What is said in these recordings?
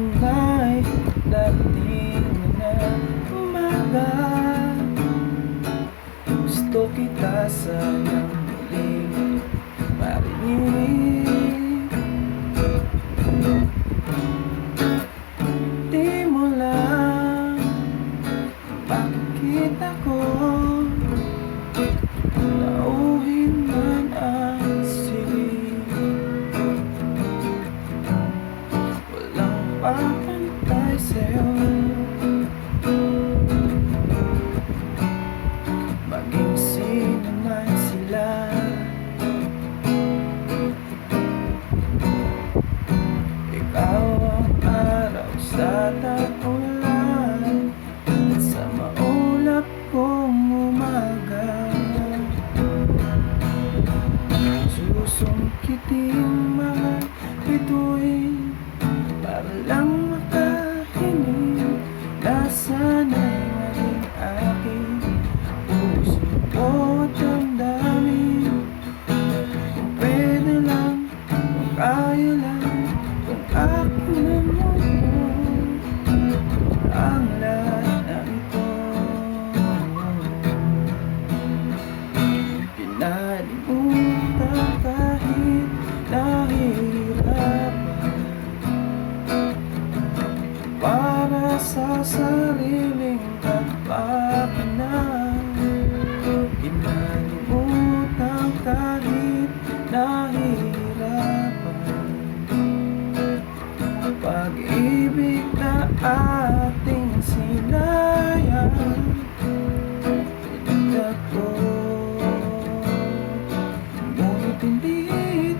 Kung may dating na umaga, gusto kita sanang muling marinig. Di mo lang makikita ko, nauhin man ang silig. Walang papantay sa'yo, maging sino man sila. Ikaw ang araw sa tag-ulan at sa maulap kong umaga. Susungkitin mga bituin para lang makahinig. Nasana'y maging aking puso ko at damdamin. Kung pwede lang, kung kaya lang, kung akin naman ang lahat na ito. Pinalimutan kahit nahihirapan, para sa sariling kapakanan. Pinalimutan kahit nahihirapan, pag-ibig na ating sinayang. Pinagkat ko, ngunit hindi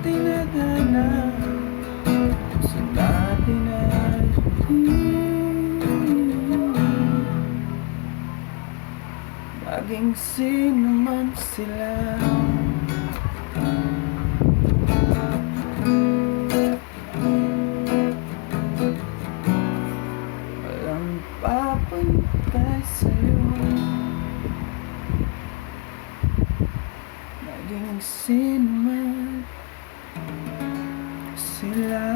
tinadhana. Gusto natin ay maging sino man sila. Walang papantay sa'yo, maging sino man sila.